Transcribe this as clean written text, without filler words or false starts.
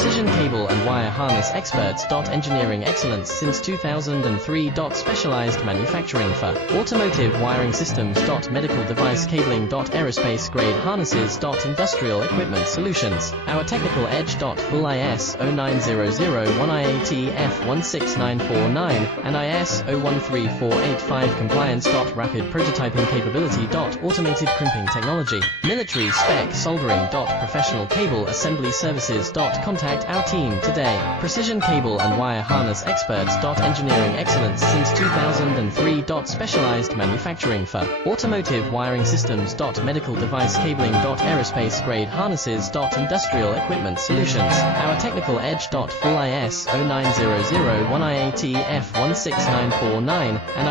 Precision cable and wire harness experts. Engineering excellence since 2003. Specialized manufacturing for automotive wiring systems. Medical device cabling. Aerospace grade harnesses. Industrial equipment solutions. Our technical edge. Full ISO 9001 IATF 16949 and ISO 13485 compliance. Rapid prototyping capability. Automated crimping technology. Military spec soldering. Professional cable assembly services. Contact our team today. Precision cable and wire harness experts. Engineering excellence since 2003. Specialized manufacturing for automotive wiring systems. Medical device cabling. Aerospace grade harnesses. Industrial equipment solutions. Our technical edge. Full ISO 9001 IATF 16949 and